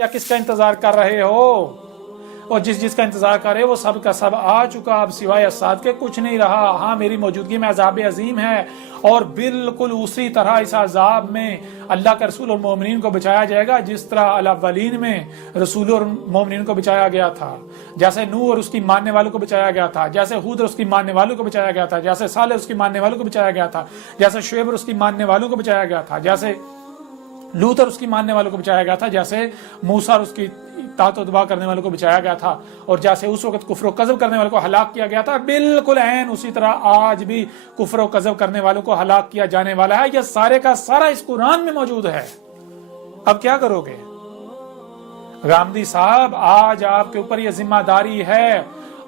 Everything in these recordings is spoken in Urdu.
یا کس کا انتظار کر رہے ہو؟ اور جس کا انتظار کر رہے ہو وہ سب کا سب آ چکا، اب سوائے اساد کے کچھ نہیں رہا۔ ہاں میری موجودگی میں عذاب عظیم ہے، اور بالکل اسی طرح اس عذاب میں اللہ کا رسول اور مومنین کو بچایا جائے گا جس طرح الاولین میں رسول اور مومنین کو بچایا گیا تھا، جیسے نوح اور اس کی ماننے والوں کو بچایا گیا تھا، جیسے ہود اور اس کی ماننے والوں کو بچایا گیا تھا، جیسے صالح اس کی ماننے والوں کو بچایا گیا تھا، جیسے شعیب اور اس کی ماننے والوں کو بچایا گیا تھا، جیسے لوط اور اس کی ماننے والوں کو بچایا گیا تھا، جیسے موسیٰ اور اس کی اطاعت و اتباع کرنے والوں کو بچایا گیا تھا، اور جیسے اس وقت کفر و کذب کرنے والوں کو ہلاک کیا گیا تھا، بالکل عین اسی طرح آج بھی کفر و کذب کرنے والوں کو ہلاک کیا جانے والا ہے۔ یہ سارے کا سارا اس قرآن میں موجود ہے۔ اب کیا کرو گے؟ غامدی صاحب آج آپ کے اوپر یہ ذمہ داری ہے،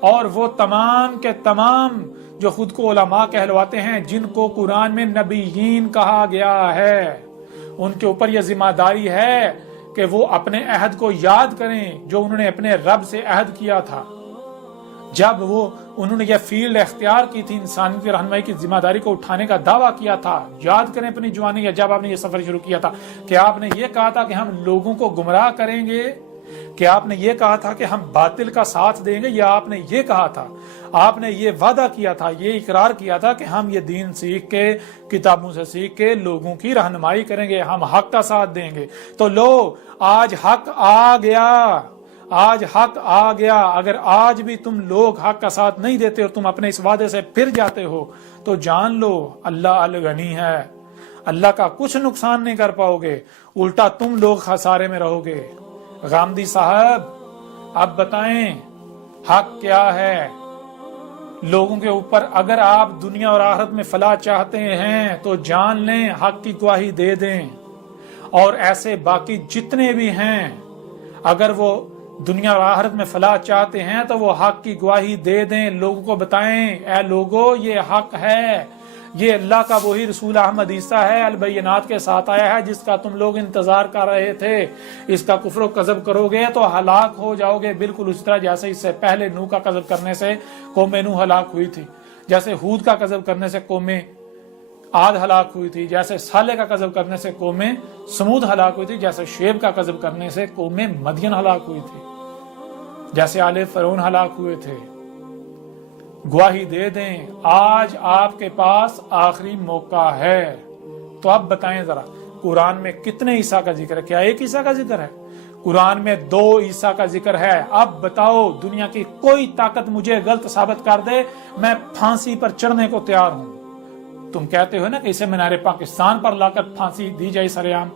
اور وہ تمام کے تمام جو خود کو علماء کہلواتے ہیں، جن کو قرآن میں نبیین کہا گیا ہے، ان کے اوپر یہ ذمہ داری ہے کہ وہ اپنے عہد کو یاد کریں جو انہوں نے اپنے رب سے عہد کیا تھا جب انہوں نے یہ فیلڈ اختیار کی تھی، انسانیت کی رہنمائی کی ذمہ داری کو اٹھانے کا دعویٰ کیا تھا۔ یاد کریں اپنی جوانی، یا جب آپ نے یہ سفر شروع کیا تھا کہ آپ نے یہ کہا تھا کہ ہم لوگوں کو گمراہ کریں گے، کہ آپ نے یہ کہا تھا کہ ہم باطل کا ساتھ دیں گے، یا آپ نے یہ کہا تھا، آپ نے یہ وعدہ کیا تھا، یہ اقرار کیا تھا کہ ہم یہ دین سیکھ کے، کتابوں سے سیکھ کے لوگوں کی رہنمائی کریں گے، ہم حق کا ساتھ دیں گے۔ تو لو آج حق آ گیا، آج حق آ گیا۔ اگر آج بھی تم لوگ حق کا ساتھ نہیں دیتے اور تم اپنے اس وعدے سے پھر جاتے ہو تو جان لو اللہ الغنی ہے، اللہ کا کچھ نقصان نہیں کر پاؤ گے، الٹا تم لوگ خسارے میں رہو گے۔ غامدی صاحب اب بتائیں حق کیا ہے لوگوں کے اوپر؟ اگر آپ دنیا اور آخرت میں فلاح چاہتے ہیں تو جان لیں، حق کی گواہی دے دیں، اور ایسے باقی جتنے بھی ہیں اگر وہ دنیا اور آخرت میں فلاح چاہتے ہیں تو وہ حق کی گواہی دے دیں، لوگوں کو بتائیں اے لوگو یہ حق ہے، یہ اللہ کا وہی رسول احمد عیسیٰ ہے، البینات کے ساتھ آیا ہے، جس کا تم لوگ انتظار کر رہے تھے۔ اس کا کفر و کذب کرو گے تو ہلاک ہو جاؤ گے، بالکل اس طرح جیسے اس سے پہلے نوح کا کذب کرنے سے قوم نوح ہلاک ہوئی تھی، جیسے ہود کا کذب کرنے سے قوم عاد ہلاک ہوئی تھی، جیسے صالح کا کذب کرنے سے قوم سمود ہلاک ہوئی تھی، جیسے شعیب کا کذب کرنے سے قوم مدین ہلاک ہوئی تھی، جیسے آل فرعون ہلاک ہوئے تھے۔ گواہی دے دیں، آج آپ کے پاس آخری موقع ہے۔ تو اب بتائیں ذرا قرآن میں کتنے عیسیٰ کا ذکر ہے؟ کیا ایک عیسیٰ کا ذکر ہے؟ قرآن میں 2 عیسیٰ کا ذکر ہے۔ اب بتاؤ دنیا کی کوئی طاقت مجھے غلط ثابت کر دے، میں پھانسی پر چڑھنے کو تیار ہوں۔ تم کہتے ہو نا کہ اسے مینار پاکستان پر لا کر پھانسی دی جائے سر عام،